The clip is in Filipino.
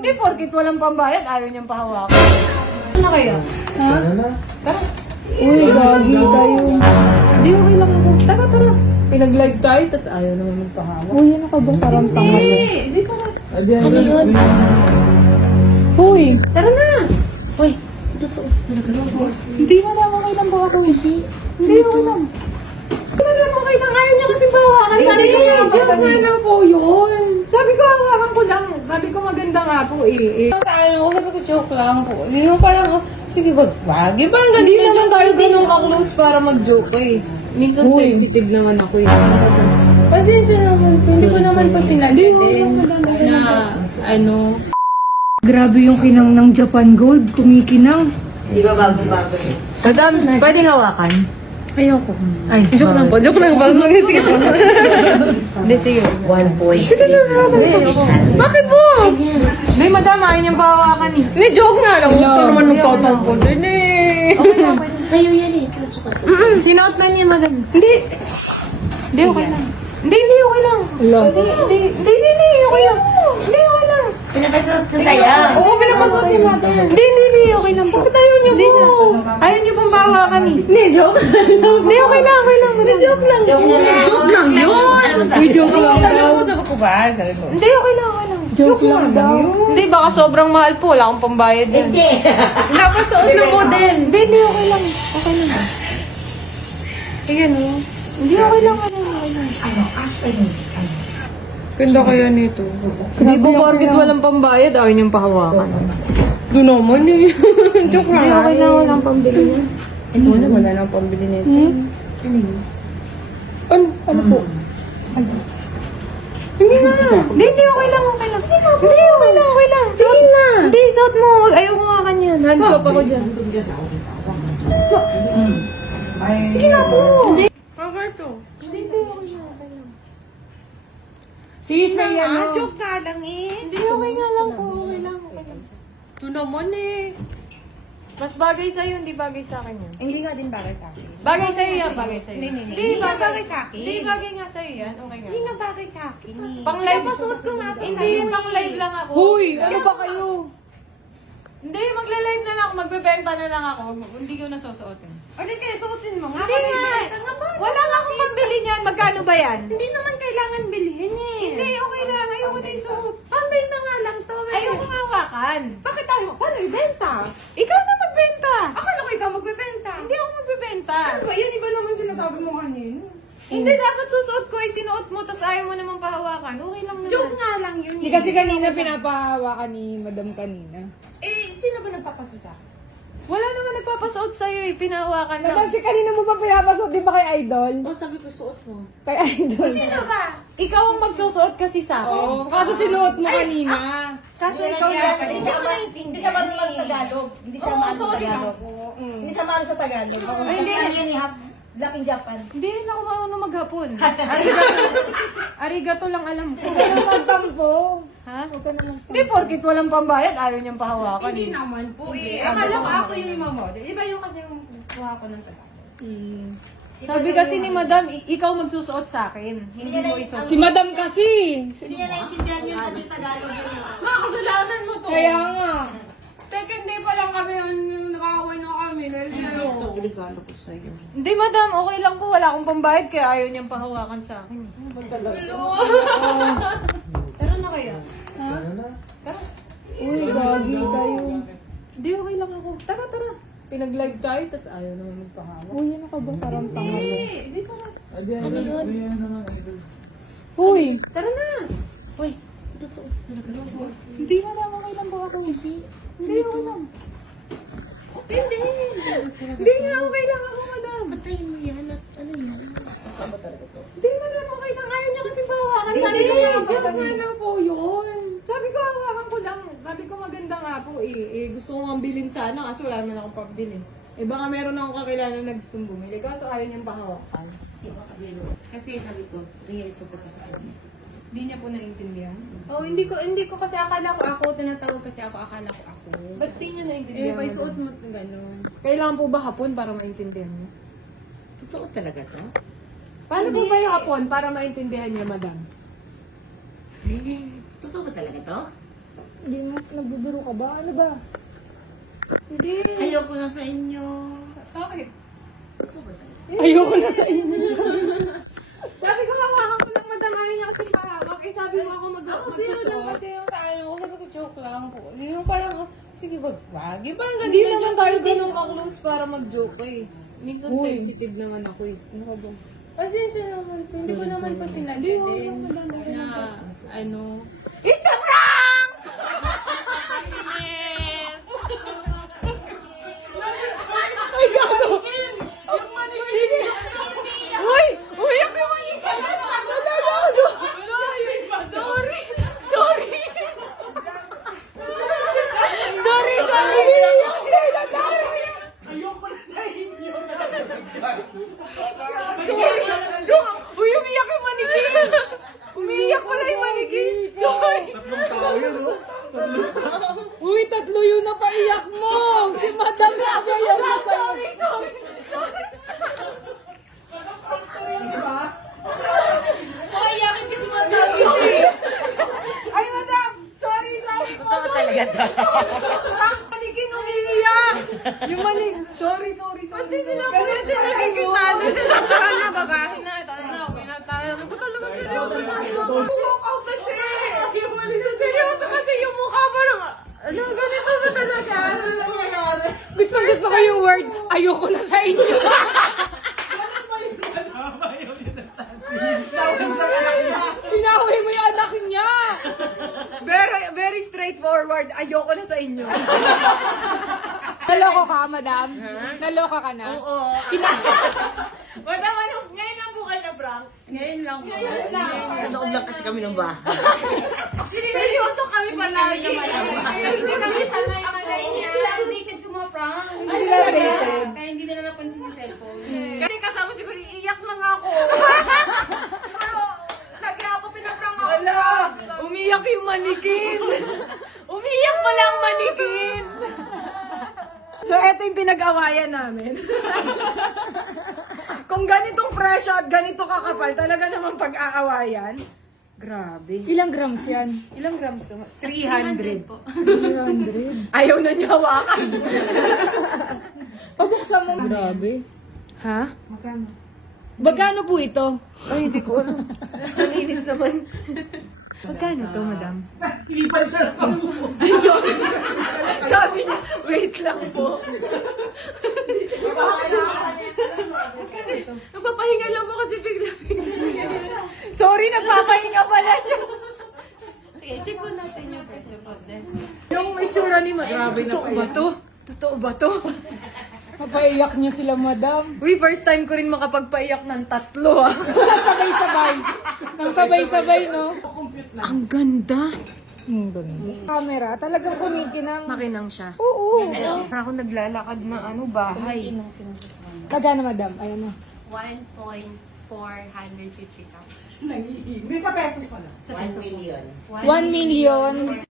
Hindi, porkit walang pambayad, ayaw niyang pahawakan. Ano na kaya? Sana na. Tara. Uy, gagi kayo. Hindi, okay lang ako. Tara, tara. Pinag-live tayo, tas ayaw naman magpahawak. Uy, ano ka ba? Parang tanga. Hindi, hindi na. Adi, ano yun? Joke lang po. Hindi mo parang, oh, sige wag wag. Yung parang Hindi ganito naman tayo ganun ka-close para mag-joke eh. Minsan Uy. sensitive naman ako eh. Pasensya naman po. Hindi ko naman po sinabi din na ano. Grabe yung kinang ng Japan Gold, kumikinang. Madam, pwedeng hawakan? Ayoko. Ay, Joke lang po. Joke lang po. Sige po. Hindi, sige. One point. Sige, lang po. Bakit po? Hindi, madam, ayaw niyang pahawakan eh. Hindi, joke nga lang. Huwag ka naman nagtatampo din eh. Sa'yo yan eh. Sinuot na niya, madam. Hindi. Hindi, okay lang. Hindi, hindi, okay lang. Wala. Hindi, hindi, hindi, hindi, hindi, okay lang. Hindi, okay lang. Pinapasok ko kaya. Oo, pinapasok ni mother. Hindi, hindi, hindi, okay lang po. Bakit ayaw niyo po? Ayaw pahawakan eh. Hindi, joke. Hindi, okay lang, okay lang. Hindi, joke lang. Joke na lang. Joke lang yun. Uy, joke lang Sabi daw. ko, sabi ko ba? Sabi ko. Hindi, okay lang, okay lang. Joke lang daw. Hindi, baka sobrang mahal po. Wala akong pambayad din. Hindi. Napasuot na mo din. Hindi, hindi, okay lang. Okay lang. Ayan o. Hindi, okay lang, okay lang, okay lang. Ano, ask yun. Ganda kaya nito. Hindi po porkit walang pambayad, ayaw niyang pahawakan. Doon naman eh. Joke lang. Hindi, okay lang, walang pambili niya. Ano na, wala nang pambili nito. Ano, ano po? Hindi na. Hindi, hindi, okay lang, okay lang. Hindi, okay lang, okay lang. Sige na. Hindi, suot mo. Ayaw ko nga kanya. Hands up ako dyan. Sige na po. Cover to. Hindi, hindi, okay lang, okay lang. Sis na yan, nga, joke nga lang eh. Hindi, okay nga lang po. Okay lang, okay lang. Doon naman eh. Mas bagay sa'yo, hindi bagay sa akin yan. Hindi nga din bagay sa akin. Bagay sa'yo yan, bagay sa'yo. Hindi, hindi, hindi. Hindi nga bagay sa akin. Hindi, bagay nga sa'yo yan. Okay nga. Hindi nga bagay sa akin eh. Pang live. Napasuot ko nga to Hindi, sa'yo pang eh. live lang ako. Huy, ano ba kayo? Hindi, magla-live na lang ako. Magbebenta na lang ako. Hindi ko nasusuotin. Ulit kayo, suotin mo nga. Hindi nga. Benta nga ba? Wala nga akong pambili niyan. Magkano ba yan? Hindi naman kailangan bilhin eh. Hindi, okay lang. Ayoko na isuot. Pambenta nga lang to eh. Ayoko nga hawakan. Bakit tayo? Paano ibenta? Ikaw na magbenta. Akala ko ikaw magbebenta. Hindi ako magbebenta. Ano? Yan iba naman sinasabi mo kanina. Hindi, dapat susuot ko. Eh, sinuot mo, tapos ayaw mo naman pahawakan. Okay lang naman. Joke nga lang yun. Hindi kasi kanina pinapahawakan ni madam kanina. Eh, sino ba nagpapaso sa akin? Wala naman nagpapasuot sa'yo eh. Pinahawakan lang. si kanina mo pa pinapasok, di ba kay Idol? O, sabi ko suot mo. Kay Idol. Sino ba? Ikaw ang magsusuot kasi sa akin. Oo, kaso sinuot mo kanina. Kaso Hindi ikaw niya- na. Hindi siya ma- hindi siya marunong Tagalog. Hindi siya Oo, sorry lang Tagalog. po. Hindi siya maano sa Tagalog. Ay, hindi. Ano yan eh? Laking Japan. Hindi na ako marunong maghapon. Arigato. Arigato lang alam ko. Huwag ka na magtampo. Ha? Hindi, porkit walang pambayad, ayaw niyang pahawakan. Hindi eh. naman po eh. Akala ko ako yung mamodel. Iba yung kasi yung kuha ko ng Tagalog. Sabi kasi ni madam, i- ikaw magsusuot sa akin. Hindi mo isusuot. Si madam kasi. Hindi niya naintindihan yun kasi Tagalog yun. Mga kasalasan mo to. Kaya nga. Second day pa lang kami, yung nakakaway na kami dahil sa'yo. Ito, regalo ko sa'yo. Hindi madam, okay lang po. Wala akong pambayad kaya ayaw niyang pahawakan sa akin. Ano ba talaga? Sana na. Tara. Uy, gagi kayo. Hindi, okay lang ako. Tara, tara. Pinag-live tayo, tapos ayaw naman magpahawak. Uy, ano ka ba? Parang tanga mo. Hindi, hindi na. Adi, ano yun? Uy! Tara na. Uy, Hindi na lang okay lang baka daw. Hindi. Hindi, okay lang. Hindi. Hindi nga okay lang ako, madam. patayin mo yan at ano to. Hindi na lang okay lang. Ayaw niya kasi pahawakan. Sabi Hindi, ko nga, joke joke nga lang po yun. Sabi ko, hawakan ko lang. Sabi ko maganda nga po eh. eh gusto ko nga bilhin sana kasi wala naman akong pambili. Eh baka meron akong kakilala na gustong bumili. Kaso ayaw niyang pahawakan. Kasi sabi ko, Ria, isuot ko sa kanya. Hindi niya po naintindihan. Oh, hindi ko hindi ko kasi akala ko ako, tinatawag kasi ako, akala ko ako. Ba't di niya Eh, naintindihan? may madam? suot mo gano'n. Kailangan po ba hapon para maintindihan niya? Totoo talaga to? Paano po ba yung hapon para maintindihan niya, madam? Eh, totoo ba talaga to? Hindi mo nagbibiro ka ba? Ano ba? Ayoko na sa inyo. Bakit? Ayoko na sa inyo. Sabi ko, hawakan ko lang madam. Ayaw niya kasi pahawak. Eh, sabi ko ako mag Biro lang magsusuot. kasi yung tayo ko. Sabi ko, joke lang po. Hindi yung parang, oh, sige, wag, wag. Yung parang Hindi ganun naman tayo ganun ka-close para mag-joke eh. Minsan Uy. sensitive naman ako eh. Ano ka ba? Pasensya naman po. Hindi ko naman po sinabi din na, ano, It's a prank! Ay, gago! Uy! Uy, ang kumali ka! Wala, gago! Sorry! Sorry! Sorry, sorry! Uy, umiyak yung manikin! Umiyak pala yung manikin! Sorry! Uy, tatlo yun na paiyak mo! Si Madam na ayaw na sa'yo. Sorry! Paiyakin kasi Madam. Ay, madam! Sorry, sorry po! Totoo talaga to. Ang manikin umiiyak! Yung manig... Sorry, sorry, sorry. Pati sila po yun din nakikitado. Sila na babae na. Ito na, uwi na tayo. Ano ko talaga seryoso na Walk out na siya eh! Seryoso kasi yung mukha parang... Ano, ganito ba talaga? Ano nangyayari? Gusto gusto ko yung word, ayoko na sa inyo. Pinawi mo yung anak niya. Very, very straightforward. Ayoko na sa inyo. Naloko ka, madam? Naloka ka na? Oo. Madam, ano, ngayon lang po kayo na prank. Ngayon lang po. Sa loob lang kasi kami ng bahay. Actually, seryoso kami palagi. Hindi kami sanay na Hindi sila updated sa mga prank. Hindi sila updated. Kaya hindi nila napansin yung cellphone. Kasi kasama siguro, iiyak na nga ako. Pero, lagi ako pinaprank ako. Wala, umiyak yung manikin. umiyak pala ang manikin. So, eto yung pinag-awayan namin. Kung ganitong presyo at ganito kakapal, talaga naman pag-aawayan. Grabe. Ilang grams yan? Ilang grams to? 300. po. 300. Ayaw na niya hawakan. Pabuksan mo. Grabe. ha? Magkano po ito? Ay, hindi ko alam. Malinis naman. Magkano to, madam? Ipan siya ng kampo. Ay, sorry. Sabi niya, wait lang po. Nagpapahinga lang po kasi bigla Sorry, nagpapahinga pala siya. okay, check po natin yung presyo po. Yung itsura ni Madam. Totoo ba to? Totoo ba to? Mapaiyak niyo sila, madam. Uy, first time ko rin makapagpaiyak ng tatlo ah. Sabay-sabay. Nang sabay-sabay, no? Ang ganda. Camera, talagang kumikinang. Makinang siya. Oo. Parang ako naglalakad na ano, bahay. Magkano, madam? Ayan na. 1.450,000. Hindi sa pesos pala. 1 million. 1 million